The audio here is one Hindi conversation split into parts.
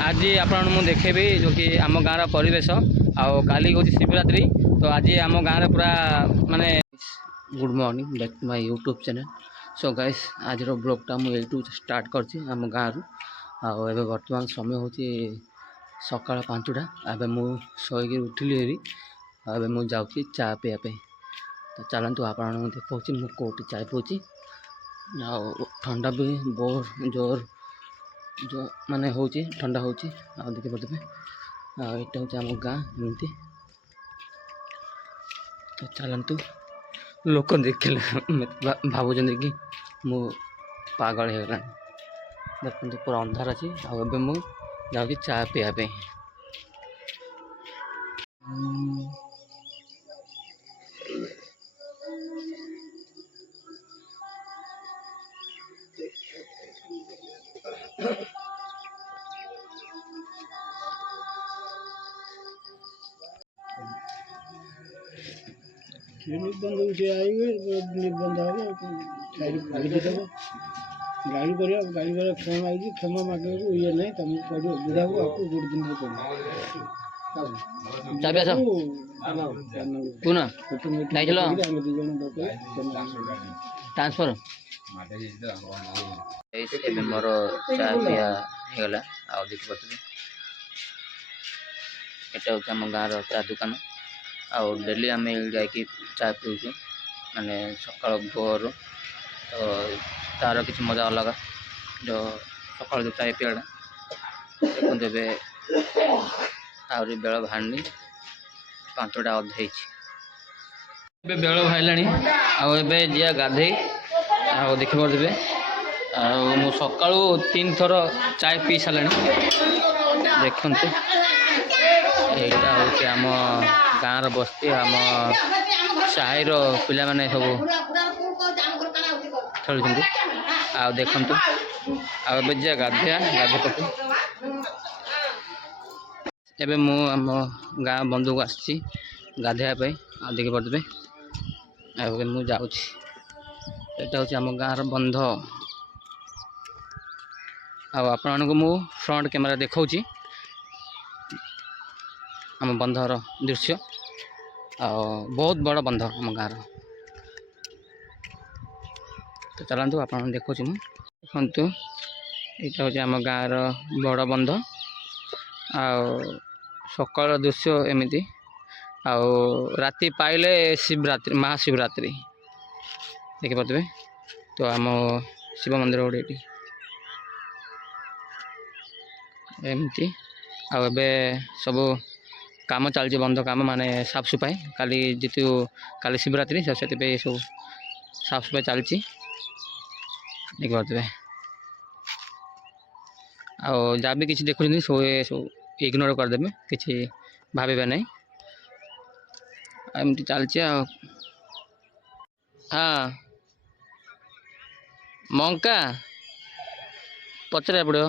आज आपन देखेबी जो कि आम गाँव परिवेश आली हूँ शिवरात्रि। तो आज आम गाँव पूरा माने good morning back to my YouTube channel. So guys आज ब्लॉगटा मुझे स्टार्ट करछि आम गाँव आबे वर्तमान समय हूँ सकाळ 5टा। अब मु शोक उठिली अब मुझे जाऊँगी चा पीवाई। तो चलतु आप देखा मुझे कौटी चाय पीऊँगी ठंडा भी बहुत जोर जो माने हूँ ठंडा हूँ देखी पारे यहाँ हूँ आम गाँ एमती। तो चलतु लोक देखिले भावुं कि मु पागल हो गला। देखते पूरा अंधार अच्छी आबे मु जाऊँगी चा पीवाई। निर्बंध से आएंगे निर्बंध हो गाड़ी कर गाड़ी वाला क्षमा मांगी क्षमा मांगे ये नहीं तुम बुढ़ा को आपको गुड़ दिन में ट्रांसफर मोर चा पिया होगा आ देखी पारे यहाँ हूँ आम गाँव चा दुकान आ डेली आम जा चा पीऊँ माने सकाल भोर। तो तार किसी मजा अलग जो सकाल जो चाय पीवाटा देखते आहरी बेल बाहरनी 5टा अधे बेल बाहर जा गाधे देखी पारे मु सका 3 थर चाय पी सारे देखु। यहाँ हूँ आम गाँव बस्ती आम साहिर पिला माने सब खेलुं आ देखु जा गाधिया गाधे पक एबे मु आम गाँ बंधु को आसी गाधेवाई आ देखी पारे मु जाऊँगी। यहाँ हूँ आम गाँव बंध आपण को मु फ्रंट कैमेरा देखा आम बंधर दृश्य बहुत बड़ बंध आम गाँव। तो चलतु आप देखु देखु यहाँ हूँ आम गाँव बड़ बंध आ सकाल दृश्य एमती राति पाइले शिवरात्रि महाशिवरात्रि देखी पारे। तो आम शिव मंदिर गोटे एमती आबे सब काम चलती बंध काम माने साफ सफाई काली जीतु काली शिवरात्रि से सब साफ सफाई चलती देखी पारे। जहाँ भी किसी देखुं सब इग्नोर करदे किसी भावे नहीं एमती चलती। हाँ मंका पचर पड़ो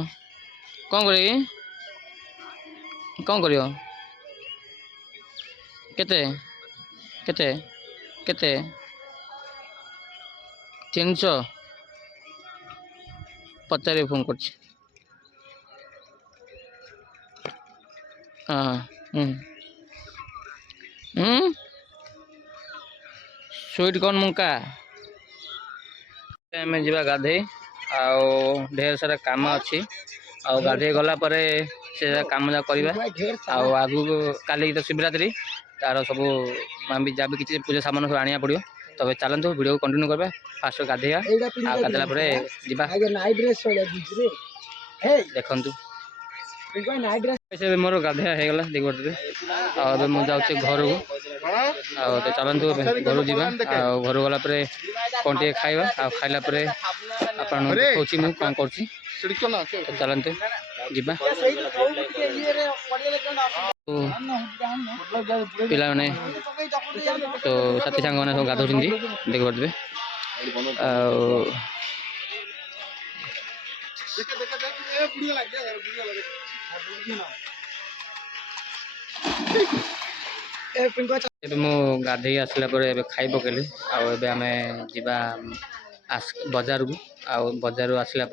कौन कर केते केते केते 300 पचारे फोन कर। हाँ स्वीट कौन मुंका आम जा गाधे ढेर सारा काम अच्छी गाधे गला से काम जा करवा आगु काली तो शिवरात्रि तार सब जहाँ भी किसी पूजा सामान सब आने पड़ो। तब चलतु वीडियो को कंटिन्यू करवा फास्ट गाधेया गाधेला देखु मोर गाधेया होगा देख पारे मुझे घर को तो चलतु घर जा घर गला कौन टे खाइबा खाइला आपन देखा मुझे कौन कर चलतु जा पिला मैंने तो साथी सांग मैंने सब गाधुं देख पारे मु गाधे आसला खाई पकेली आम जा बाजार को बजार आसला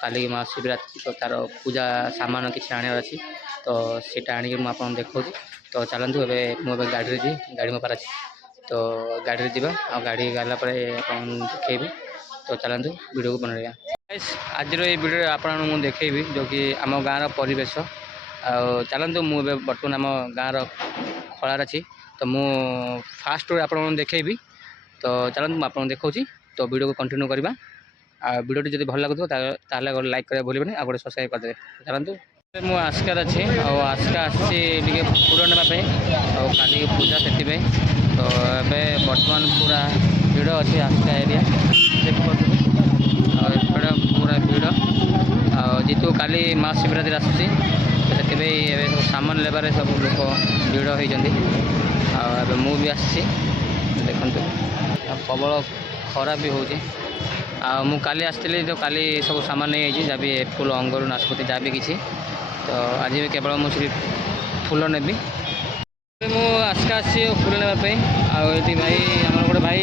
କାଲି ମହାଶିବରାତ୍ରି ତ ତାର ପୂଜା ସାମାନ କିଛି ଆଣିବାର ଅଛି ତ ସେଇଟା ଆଣିକି ମୁଁ ଆପଣଙ୍କୁ ଦେଖାଉଛି। ତ ଚାଲନ୍ତୁ ଏବେ ମୁଁ ଏବେ ଗାଡ଼ିରେ ଯିବି, ଗାଡ଼ି ମୋ ପାଖରେ ଅଛି ତ ଗାଡ଼ିରେ ଯିବା ଆଉ ଗାଡ଼ି ଗଲା ପରେ ଆପଣଙ୍କୁ ଦେଖେଇବି। ତ ଚାଲନ୍ତୁ ଭିଡ଼ିଓକୁ ବନେଇବା। ଆଜିର ଏଇ ଭିଡ଼ିଓରେ ଆପଣଙ୍କୁ ମୁଁ ଦେଖେଇବି ଯେଉଁକି ଆମ ଗାଁର ପରିବେଶ। ଆଉ ଚାଲନ୍ତୁ ମୁଁ ଏବେ ବର୍ତ୍ତମାନ ଆମ ଗାଁର ଖଳାରେ ଅଛି ତ ମୁଁ ଫାଷ୍ଟରୁ ଆପଣଙ୍କୁ ଦେଖେଇବି। ତ ଚାଲନ୍ତୁ ମୁଁ ଆପଣଙ୍କୁ ଦେଖାଉଛି ତ ଭିଡ଼ିଓକୁ କଣ୍ଟିନ୍ୟୁ କରିବା। ଆଉ ଭିଡ଼ିଓଟି ଯଦି ଭଲ ଲାଗୁଥିବ ତାହେଲେ ଗୋଟେ ଲାଇକ୍ କରିବା ଭୁଲିବେନି ଆଉ ଗୋଟେ ସବସ୍କ୍ରାଇବ୍ କରିଦେବେ। ଚାଲନ୍ତୁ ମୁଁ ଆସ୍କାରେ ଅଛି ଆଉ ଆସ୍କା ଆସିଛି ଟିକେ ଫୁଲ ନେବା ପାଇଁ ଆଉ କାଲି ପୂଜା ସେଥିପାଇଁ। ତ ଏବେ ବର୍ତ୍ତମାନ ପୁରା ଭିଡ଼ ଅଛି ଆସ୍କା ଏରିଆ ଦେଖିପାରୁଥିବେ ଆଉ ଏପଟେ ପୁରା ଭିଡ଼ ଆଉ ଯେହେତୁ କାଲି ମହାଶିବରାତ୍ରି ଆସୁଛି ତ ସେଥିପାଇଁ ଏବେ ସବୁ ସାମାନ ନେବାରେ ସବୁ ଲୋକ ଭିଡ଼ ହେଇଛନ୍ତି। ଆଉ ଏବେ ମୁଁ ବି ଆସିଛି ଦେଖନ୍ତୁ ଆଉ ପ୍ରବଳ ଖରା ବି ହେଉଛି। ଆଉ ମୁଁ କାଲି ଆସିଥିଲି ତ କାଲି ସବୁ ସାମାନ ନେଇଯାଇଛି ଯାହା ବି ଫୁଲ ଅଙ୍ଗୁର ନାସପତି ଯାହା ବି କିଛି। ତ ଆଜି ବି କେବଳ ମୁଁ ସେଠି ଫୁଲ ନେବି। ମୁଁ ଆସ୍କା ଆସିଛି ଫୁଲ ନେବା ପାଇଁ ଆଉ ଏଠି ଭାଇ ଆମର ଗୋଟେ ଭାଇ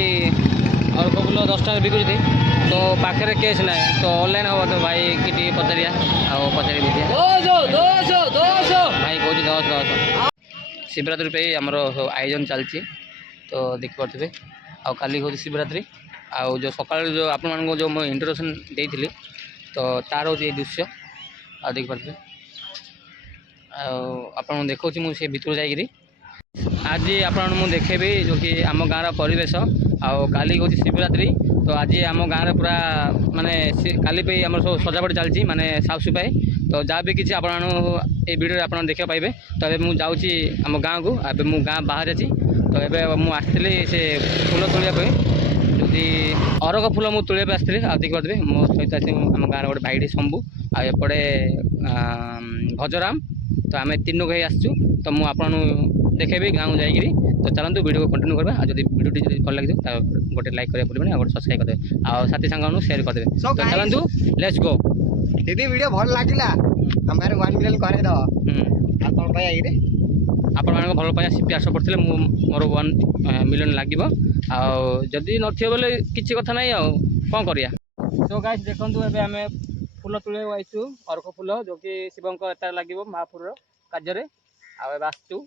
ଅଳ୍ପ ଫୁଲ 10 ଟଙ୍କାରେ ବିକୁଛନ୍ତି ତ ପାଖରେ କ୍ୟାସ୍ ନାହିଁ ତ ଅନଲାଇନ୍ ହେବ ତ ଭାଇ କି ଟିକେ ପଚାରିବା ଆଉ ପଚାରି ବୁଝିବା। ଭାଇ କହୁଛି 10 ଶିବରାତ୍ରି ପାଇଁ ଆମର ସବୁ ଆୟୋଜନ ଚାଲିଛି ତ ଦେଖିପାରୁଥିବେ। ଆଉ କାଲି ହେଉଛି ଶିବରାତ୍ରି ଆଉ ଯେଉଁ ସକାଳୁ ଯେଉଁ ଆପଣମାନଙ୍କୁ ଯେଉଁ ମୁଁ ଇଣ୍ଟ୍ରୋଡକ୍ସନ୍ ଦେଇଥିଲି ତ ତା'ର ହେଉଛି ଏଇ ଦୃଶ୍ୟ ଆଉ ଦେଖିପାରୁଥିବେ। ଆଉ ଆପଣଙ୍କୁ ଦେଖାଉଛି ମୁଁ ସେ ଭିତରୁ ଯାଇକିରି ଆଜି ଆପଣଙ୍କୁ ମୁଁ ଦେଖେଇବି ଯେଉଁକି ଆମ ଗାଁର ପରିବେଶ। ଆଉ କାଲି ହେଉଛି ଶିବରାତ୍ରି ତ ଆଜି ଆମ ଗାଁରେ ପୁରା ମାନେ କାଲି ପାଇଁ ଆମର ସବୁ ସଜାବଟ ଚାଲିଛି ମାନେ ସାଫ ସଫାଇ। ତ ଯାହା ବି କିଛି ଆପଣମାନଙ୍କୁ ଏଇ ଭିଡ଼ିଓରେ ଆପଣ ଦେଖିବାକୁ ପାଇବେ। ତ ଏବେ ମୁଁ ଯାଉଛି ଆମ ଗାଁକୁ, ଏବେ ମୁଁ ଗାଁ ବାହାରେ ଅଛି ତ ଏବେ ମୁଁ ଆସିଥିଲି ସେ ଫୁଲ ତୋଳିବା ପାଇଁ ଯଦି ଅରଗ ଫୁଲ ମୁଁ ତୋଳିବା ପାଇଁ ଆସିଥିଲି। ଆଉ ଦେଖିପାରୁଥିବେ ମୋ ସହିତ ଅଛି ଆମ ଗାଁର ଗୋଟେ ଭାଇଟି ଶମ୍ଭୁ ଆଉ ଏପଟେ ଭଜରାମ। ତ ଆମେ ତିନି ଭାଇ ଆସିଛୁ ତ ମୁଁ ଆପଣଙ୍କୁ ଦେଖେଇବି ଗାଁକୁ ଯାଇକିରି। ତ ଚାଲନ୍ତୁ ଭିଡ଼ିଓକୁ କଣ୍ଟିନ୍ୟୁ କରିବା ଆଉ ଯଦି ଭିଡ଼ିଓଟି ଯଦି ଭଲ ଲାଗିଥିବ ତାହେଲେ ଗୋଟେ ଲାଇକ୍ କରିବାକୁ ଭୁଲିବେନି ଆଉ ଗୋଟେ ସବସ୍କ୍ରାଇବ୍ କରିଦେବେ ଆଉ ସାଥୀ ସାଙ୍ଗମାନଙ୍କୁ ସେୟାର କରିଦେବେ। ତ ଚାଲନ୍ତୁ ଲେଟ୍ସ ଗୋ। ଯଦି ଭିଡ଼ିଓ ଭଲ ଲାଗିଲା ଆମ ଗାଁରେ 1 ମିଲିୟନ୍ କରେଇଦେବ। ଆଉ କ'ଣ ପାଇଁ ଆଇରେ ଆପଣମାନଙ୍କ ଭଲ ପାଇବା CPR ସପୋର୍ଟ ଥିଲେ ମୁଁ ମୋର 1 ମିଲିୟନ୍ ଲାଗିବ। ଆଉ ଯଦି ନଥିବ ବୋଲେ କିଛି କଥା ନାହିଁ ଆଉ କ'ଣ କରିବା। ତ ଗାଇସ୍ ଦେଖନ୍ତୁ ଏବେ ଆମେ ଫୁଲ ତୋଳିବାକୁ ଆସିଛୁ ଅରଖ ଫୁଲ ଯେଉଁକି ଶିବଙ୍କ ଏତାରେ ଲାଗିବ ମହାପୁରୁର କାର୍ଯ୍ୟରେ। ଆଉ ଏବେ ଆସିଛୁ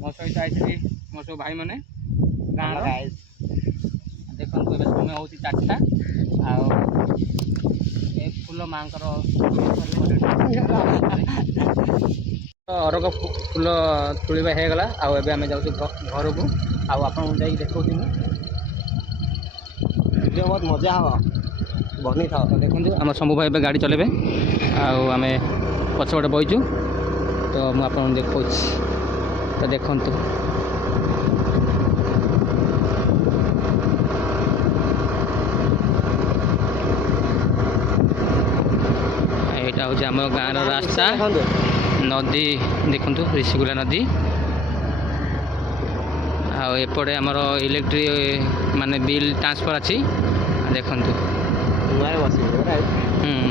ମୋ ସହିତ ଆସିଛି ମୋ ସବୁ ଭାଇମାନେ ଗାଁର। ଦେଖନ୍ତୁ ଏବେ ସମୟ ହେଉଛି 4ଟା ଆଉ ଏ ଫୁଲ ମାଙ୍କର ଅରଗ ଫୁଲ ତୋଳିବା ହେଇଗଲା ଆଉ ଏବେ ଆମେ ଯାଉଛୁ ଘରକୁ ଆଉ ଆପଣଙ୍କୁ ଯାଇକି ଦେଖାଉଛି ମୁଁ। ଭିଡ଼ିଓ ବହୁତ ମଜା ହେବ, ବନେଇଥାଅ। ତ ଦେଖନ୍ତୁ ଆମ ଶମ୍ଭୁ ଭାଇ ଏବେ ଗାଡ଼ି ଚଲେଇବେ ଆଉ ଆମେ ପଛପଟେ ବଇଛୁ ତ ମୁଁ ଆପଣଙ୍କୁ ଦେଖାଉଛି। ତ ଦେଖନ୍ତୁ ଏଇଟା ହେଉଛି ଆମ ଗାଁର ରାସ୍ତା। ନଦୀ ଦେଖନ୍ତୁ ଋଷିକୁଲ୍ୟା ନଦୀ ଆଉ ଏପଟେ ଆମର ଇଲେକ୍ଟ୍ରି ମାନେ ବିଲ୍ ଟ୍ରାନ୍ସଫର୍ ଅଛି ଦେଖନ୍ତୁ। ନୂଆରେ ବସିବି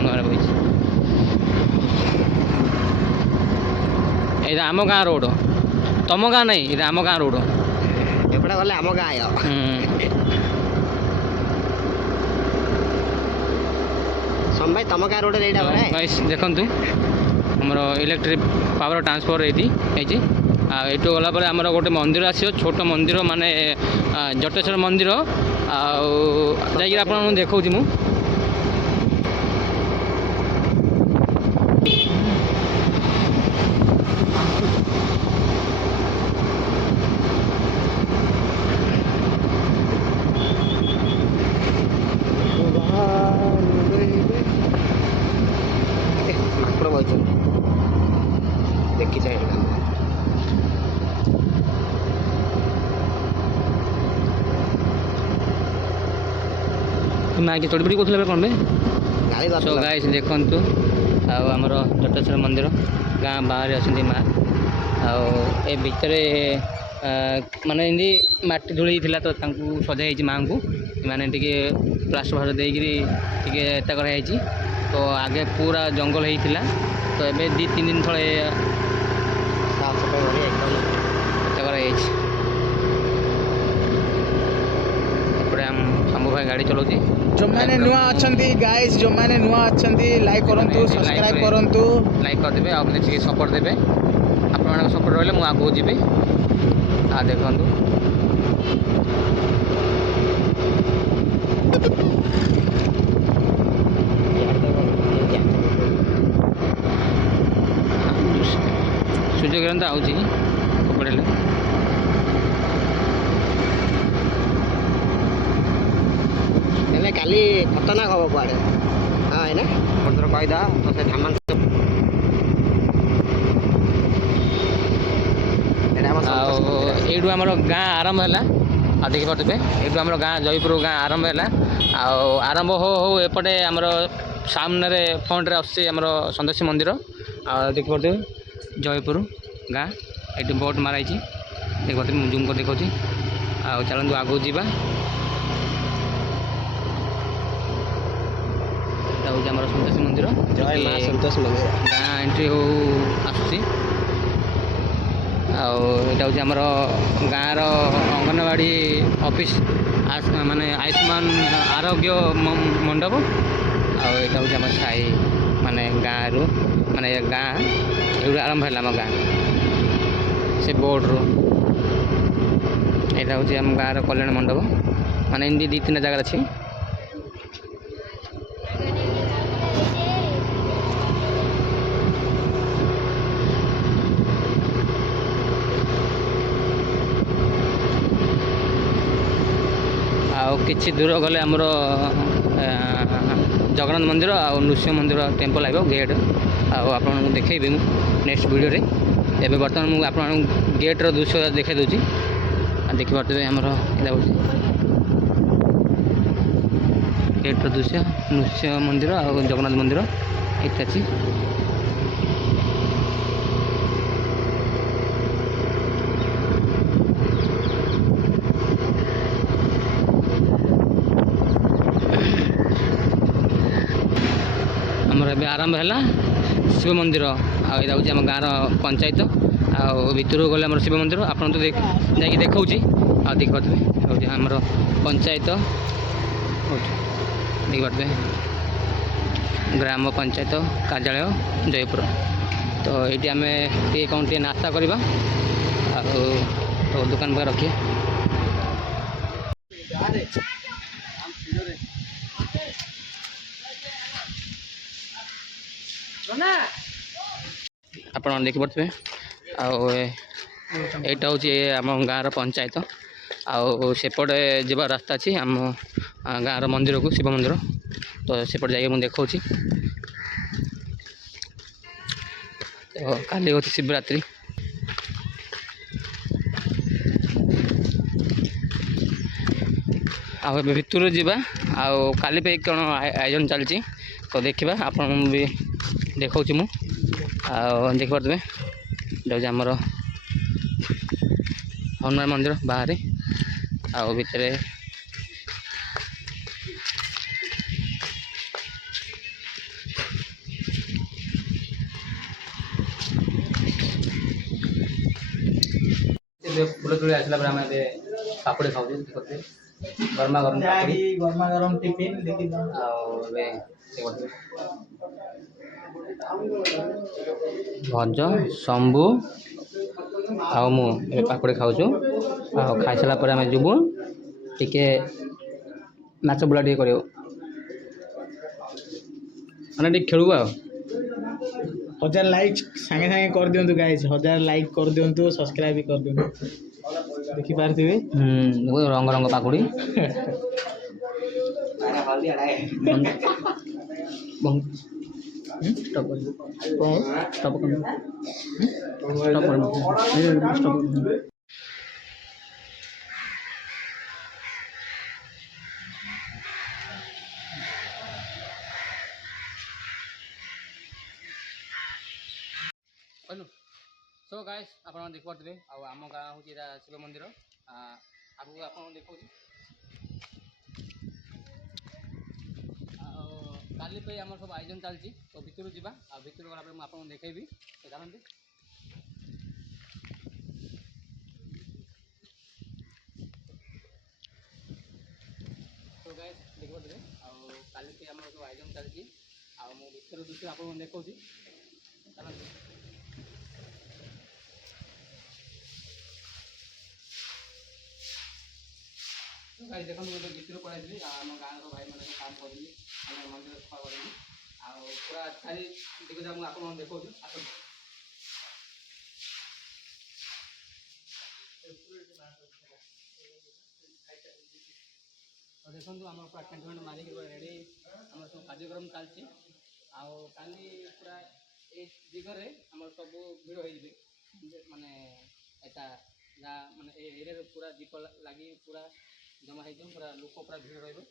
ନୂଆରେ ବଇଛି। ଏଇଟା ଆମ ଗାଁ ରୋଡ଼, ତମ ଗାଁ ନାହିଁ, ଏଇଟା ଆମ ଗାଁ ରୋଡ଼। ଏପଟେ ଗଲେ ଆମ ଗାଁ ଭାଇ ତମ ଗାଁ ରୋଡ଼ରେ ଏଇଟା ଗାଇସ୍ ଦେଖନ୍ତୁ ଆମର ଇଲେକ୍ଟ୍ରିକ୍ ପାୱାର ଟ୍ରାନ୍ସଫର୍ ଏଇଠି ହେଇଛି। ଆଉ ଏଇଠୁ ଗଲା ପରେ ଆମର ଗୋଟେ ମନ୍ଦିର ଆସିବ, ଛୋଟ ମନ୍ଦିର ମାନେ ଜଟେଶ୍ୱର ମନ୍ଦିର। ଆଉ ଯାଇକିରି ଆପଣଙ୍କୁ ଦେଖାଉଛି ମୁଁ। ଦେଖି ଯାଇ ତୁମେ ଆଗେ ଚଢ଼ିପଡ଼ି କହୁଥିଲେ ଏବେ କ'ଣ ଗାଳି ସୋ ଗାଇସ୍ ଦେଖନ୍ତୁ ଆଉ ଆମର ଜଟେଶ୍ୱର ମନ୍ଦିର ଗାଁ ବାହାରେ ଅଛନ୍ତି ମା'। ଆଉ ଏ ଭିତରେ ମାନେ ଏମିତି ମାଟି ଧୂଳି ଥିଲା ତ ତାଙ୍କୁ ସଜା ହେଇଛି ମା'ଙ୍କୁ। ମାନେ ଟିକେ ପ୍ଲାଷ୍ଟର ଫାଷ୍ଟର ଦେଇକିରି ଟିକେ ଏତା କରାହେଇଛି। ତ ଆଗେ ପୁରା ଜଙ୍ଗଲ ହେଇଥିଲା ତ ଏବେ 2-3 ଦିନ ତଳେ ସାଫ ସଫାଇ କରି ଏକଦମ ଏତା କରାଯାଇଛି। ଏପଟେ शंभू भाई गाड़ी चलाऊँगी जो मैंने नुआ अछंती गाइस जो मैंने नुआ अछंती लाइक करंतु सब्सक्राइब करंतु लाइक करदेवे आ सपोर्ट देवे आपण सपोर्ट रहा मुझे आगू जी आ देखु सूर्य किरण तो आउची पड़े ହେଲେ କାଲି ଖତରନାକ ହବ କୁଆଡ଼େ ହଁ ଏଇନା ଗୋଟେ ଥର କହିଦେବା ତ ସେ ଧାମାନ एठू आम गाँ आरंभ है आ देखिपे ये आम गाँ जयपुर गाँ आरंभ है आरंभ हो हो एपटे आमर सामने फ्रंट रे आमर सदस्य मंदिर आ देखिपे जयपुर गाँ ये बोट माराई देखिए जूम कर देखा चलतु आगू जावा आमर सन्तोषी मंदिर ଜୟ ମା ସନ୍ତୋଷୀ ମନ୍ଦିର गाँ एंट्री हो आसुची आउटा हूँ आमर गाँव अंगनवाड़ी ऑफिस माने आयुष्मान आरोग्य मंडप आउटा हूँ आम साई माने गाँव रु माने गाँ ये आरंभ है आम गाँ से बोर्ड रु यहाँ हूँ आम गाँव कल्याण मंडप माने एमती दी तीन जगह अच्छी किछि दूर गले आमर जगन्नाथ मंदिर आ नृसिंह मंदिर टेम्पल आइब गेट आपको देखी नेक्स्ट वीडियो रे एबे बर्तमान मुझे आप गेट्र दृश्य देखा दूसरी देखिपे आमर गेट्र दृश्य नृसिंह मंदिर आ जगन्नाथ मंदिर ये अच्छी आमर ए आरंभ है शिव मंदिर आम गाँव पंचायत आर गले आम शिव मंदिर आप तो जा देखा देखिपे आमर पंचायत देखिपे ग्राम पंचायत कार्यालय जयपुर तो ये आम कौन टे नास्ता करवा तो दुकान पाखे रखिए आप देखिपे आईटा हूँ आम गाँव पंचायत आसेपटे जब रास्ता अच्छी आम गाँव मंदिर को शिव मंदिर तो सेपटे जाइए मुझे देखा तो काली हूँ शिवरात्रि भितर जावा काली पे कौन आयोजन चलती तो देखा आपण भी देखा मु देखिपे जो आमर हनुमान मंदिर बाहर आउ भितर फूल तुले आसला आम पापड़ी खाऊ गरमा गरम टिफिन भज शंभु आउ पापड़ी खाऊँ खाई सारा पर आम जीवु टिके नाच बुला टे कर मैंने खेलू 1000 लाइक सांगे सांगे कर दियंतु गाइस 1000 लाइक कर दियंतु सब्सक्राइब भी कर दियंतु देखि पारथिबे रंग रंग पाकुड़ी सो गाइस आप देखिपे आम गाँव हूँ शिव मंदिर आगू आप देखा काली पे आम सब आयोजन चलती तो भितर जावा भितर गला आपको देखेबी तो जानते ଦେଖିପାରୁଥିବେ ଆଉ କାଲିକି ଆମର ସବୁ ଆୟୋଜନ ଚାଲିଛି ଆଉ ମୁଁ ଭିତର ଦୃଶ୍ୟ ଆପଣଙ୍କୁ ଦେଖାଉଛି ଚାଲନ୍ତୁ। ଭାଇ ଦେଖନ୍ତୁ ଗୋଟେ ଭିତରୁ ପଳାଇଥିଲି ଆଉ ଆମ ଗାଁର ଭାଇମାନେ ସବୁ କାମ କରିଲି ମାନେ ମନ୍ଦିର ସଫା କରିଲି ଆଉ ପୁରା ଚାରି ଦିଗ ଯାକ ମୁଁ ଆପଣଙ୍କୁ ଦେଖାଉଛି ଆସନ୍ତୁ। ତ ଦେଖନ୍ତୁ ଆମର ପୁରା ଟେଣ୍ଟ ମାରିକି ପୁରା ରେଡ଼ି ଆମର ସବୁ କାର୍ଯ୍ୟକ୍ରମ ଚାଲିଛି ଆଉ କାଲି ପୁରା ଏଇ ଦିଗରେ ଆମର ସବୁ ଭିଡ଼ ହେଇଯିବେ ମାନେ ଏଟା ଯାହା ମାନେ ଏ ଏରିଆରେ ପୁରା ଦୀପ ଲାଗି ପୁରା ଜମା ହେଇଯିବ ପୁରା ଲୋକ ପୁରା ଭିଡ଼ ରହିବେ।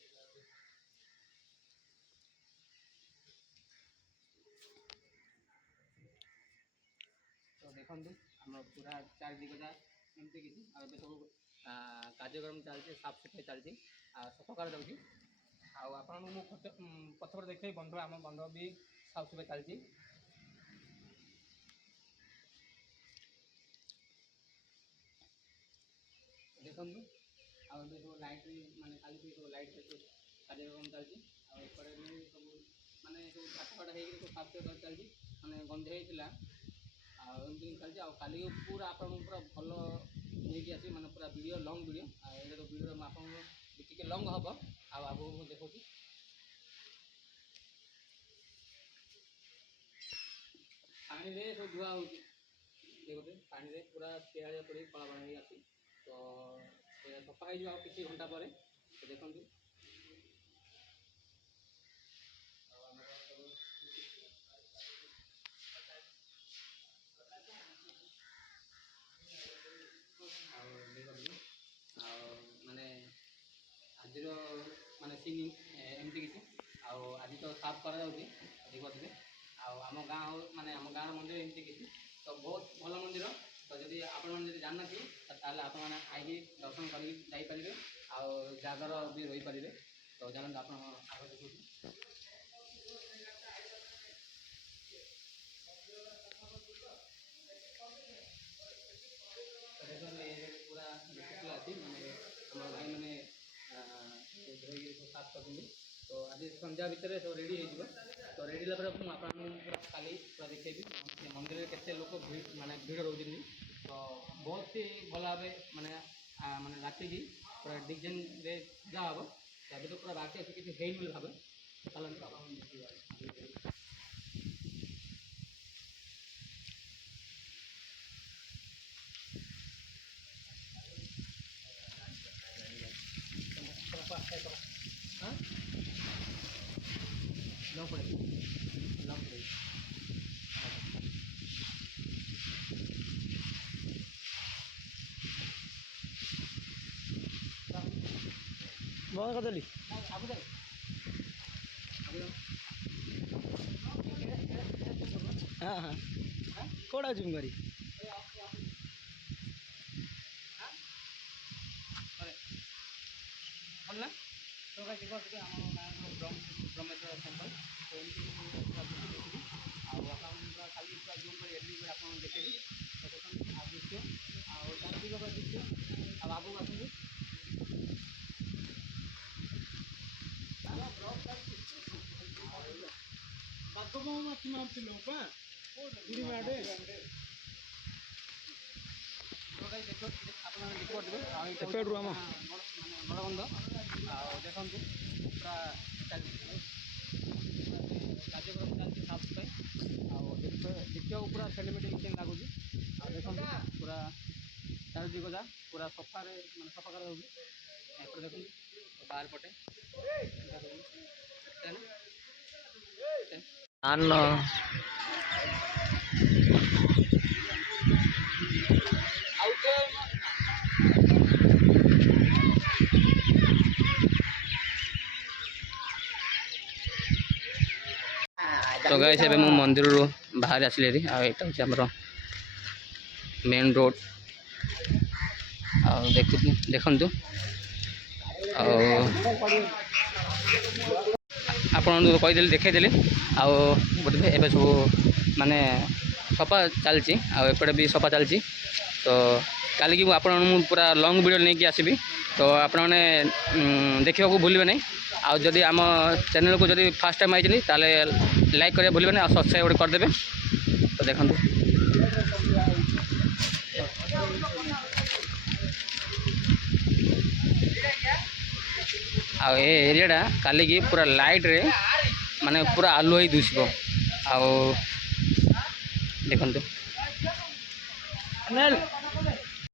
ତ ଦେଖନ୍ତୁ ଆମର ପୁରା ଚାରି ଦିଗ ଯା ଏମିତି କିଛି ଆଉ ଏବେ ସବୁ କାର୍ଯ୍ୟକ୍ରମ ଚାଲିଛି ସାଫ ସଫାଇ ଚାଲିଛି ଆଉ ସଫା କରାଯାଉଛି ଆଉ ଆପଣଙ୍କୁ ମୁଁ ପଛପଟେ ଦେଖେଇ ବନ୍ଧ ଆମ ବନ୍ଧ ବି ସାଫ ସଫାଇ ଚାଲିଛି। ଦେଖନ୍ତୁ ଆଉ ଏବେ ସବୁ ଲାଇଟ୍ ମାନେ କାଲି ସବୁ ଲାଇଟ୍ କାର୍ଯ୍ୟକ୍ରମ ଚାଲିଛି ଆଉ ଏପଟେ ବି ସବୁ ମାନେ ସବୁ ଝାଟଫାଟ ହେଇକି ସବୁ ସାଫ ସଫାଇ ଚାଲିଛି ମାନେ ଗନ୍ଧେ ହେଇଥିଲା ଆଉ ଏମିତି ଚାଲିଛି ଆଉ କାଲି ପୁରା ଆପଣଙ୍କୁ ପୁରା ଭଲ ନେଇକି ଆସିବି ମାନେ ପୁରା ଭିଡ଼ିଓ ଲଙ୍ଗ୍ ଭିଡ଼ିଓ ଆଉ ଏଇଟା ଭିଡ଼ିଓ ମୁଁ ଆପଣଙ୍କୁ ଟିକେ ଲଙ୍ଗ୍ ହେବ ଆଉ ଆଗକୁ ମୁଁ ଦେଖାଉଛି। ପାଣିରେ ସବୁ ଧୁଆ ହେଉଛି ଦେଖୁଛି ପାଣିରେ ପୁରା ଶିଆଳିଆ ପଡ଼ିକି କଳା ପାଣି ହେଇକି ଅଛି ତ ସେ ସଫା ହେଇଯିବ ଆଉ କିଛି ଘଣ୍ଟା ପରେ ଦେଖନ୍ତୁ। ଆଉ ଆମର ସବୁ ଆଉ ଦେଖନ୍ତୁ ଆଉ ମାନେ ଆଜିର ମାନେ ସିନ୍ ଏମିତି କିଛି ଆଉ ଆଜି ତ ସାଫ କରାଯାଉଛି ଦେଖିପାରୁଥିବେ ଆଉ ଆମ ଗାଁ ହଉ ମାନେ ଆମ ଗାଁର ମନ୍ଦିର ଏମିତି କିଛି ତ ବହୁତ ଭଲ ମନ୍ଦିର ତ ଯଦି ଆପଣମାନେ ଯଦି ଜାଣିନଥିବେ ତାହେଲେ ଆପଣମାନେ ଆଇକି ଦର୍ଶନ କରିକି ଯାଇପାରିବେ ଆଉ ଜାଗର ବି ରହିପାରିବେ ତ ଜାଣନ୍ତୁ ଆପଣ ଆଗ ଦେଖୁଛୁ। ଦେଖନ୍ତୁ ଏ ପୁରା ଶୁଖିଲା ଅଛି ମାନେ ଆମ ଭାଇମାନେ ଧୋଇକି ସବୁ ସାଫ କରୁଛନ୍ତି ତ ଆଜି ସନ୍ଧ୍ୟା ଭିତରେ ସବୁ ରେଡ଼ି ହେଇଯିବ ତ ରେଡ଼ି ହେଲା ପରେ ମୁଁ ଆପଣଙ୍କୁ ପୁରା କାଲି ପୁରା ଦେଖେଇବି ସେ ମନ୍ଦିରରେ କେତେ ଲୋକ ମାନେ ଭିଡ଼ ରହୁଛନ୍ତି ତ ବହୁତ ହି ଭଲ ଭାବେ ମାନେ ମାନେ ରାତିକି ପୁରା ଡିଜାଇନରେ ସଜା ହେବ ଏବେ ତ ପୁରା ବାକି ଅଛି କିଛି ହେଇନି ବୋଲି ଭାବେ ଚାଲନ୍ତୁ ଆପଣଙ୍କୁ ଦେଖିବା। हाँ लो पड़ेगी लो पड़ेगी ବନ୍ଦ କରିଦେଲି। आगु जाओ ହଁ ହଁ କୋଉଟା ଜୁମ୍ କରି ଭଲ ନା ତ ଭାଇ ଯିବ ଟିକେ ଆମ ଗାଁର ବ୍ରହ୍ମେଶ୍ୱର ଟେମ୍ପଲ୍ ତ ଏମିତି ଦେଖିବି ଆଉ ଆପଣଙ୍କୁ ପୁରା କାଲି ପୁରା ଜୁମ୍ କରି ଏଡ଼ିଟ୍ କରି ଆପଣଙ୍କୁ ଦେଖେଇବି ତ ଦେଖନ୍ତୁ ଆଉ ଦୃଶ୍ୟ ଆଉ ଚାରିଦିଗ ଦୃଶ୍ୟ ଆଉ ଆଗକୁ ଆସନ୍ତୁ। ଆପଣମାନେ ଦେଖିପାରୁଥିବେ ଆଉ ଏଇଟା ଏପଟରୁ ଆମ ନଳବନ୍ଧ ଆଉ ଦେଖନ୍ତୁ ପୁରା ଚାଲିଛି କାର୍ଯ୍ୟକ୍ରମ ଚାଲିଛି ସାଫ ସଫାଇ ଆଉ ଦେଖିବାକୁ ପୁରା ସେଲିବ୍ରିଟି କିଚେନ୍ ଲାଗୁଛି ଆଉ ଦେଖନ୍ତୁ ପୁରା ଚାରିଦିଗ ଯା ପୁରା ସଫାରେ ମାନେ ସଫା କରାଯାଉଛି ଏପଟେ ଦେଖନ୍ତୁ ବାହାର ପଟେ ଆନ ତ ଗାଇସ୍ ଏବେ ମୁଁ ମନ୍ଦିରରୁ ବାହାରି ଆସିଲି ହେରି ଆଉ ଏଇଟା ହେଉଛି ଆମର ମେନ୍ ରୋଡ଼ ଆଉ ଦେଖନ୍ତୁ ଆଉ ଆପଣଙ୍କୁ କହିଦେଲି ଦେଖେଇଦେଲି ଆଉ ବୋଧେ ଏବେ ସବୁ ମାନେ ସଫା ଚାଲିଛି ଆଉ ଏପଟେ ବି ସଫା ଚାଲିଛି ତ କାଲିକି ମୁଁ ଆପଣଙ୍କୁ ପୁରା ଲଙ୍ଗ୍ ଭିଡ଼ିଓ ନେଇକି ଆସିବି ତ ଆପଣମାନେ ଦେଖିବାକୁ ଭୁଲିବେ ନାହିଁ ଆଉ ଯଦି ଆମ ଚ୍ୟାନେଲକୁ ଯଦି ଫାର୍ଷ୍ଟ ଟାଇମ୍ ଆଇଛନ୍ତି ତାହେଲେ ଲାଇକ୍ କରିବା ଭୁଲିବେନି ଆଉ ସବସ୍କ୍ରାଇବ୍ ଗୋଟେ କରିଦେବେ। ତ ଦେଖନ୍ତୁ ଆଉ ଏ ଏରିଆଟା କାଲିକି ପୁରା ଲାଇଟ୍ରେ ମାନେ ପୁରା ଆଲୁଅ ହେଇ ଦିଶିବ। ଆଉ ଦେଖନ୍ତୁ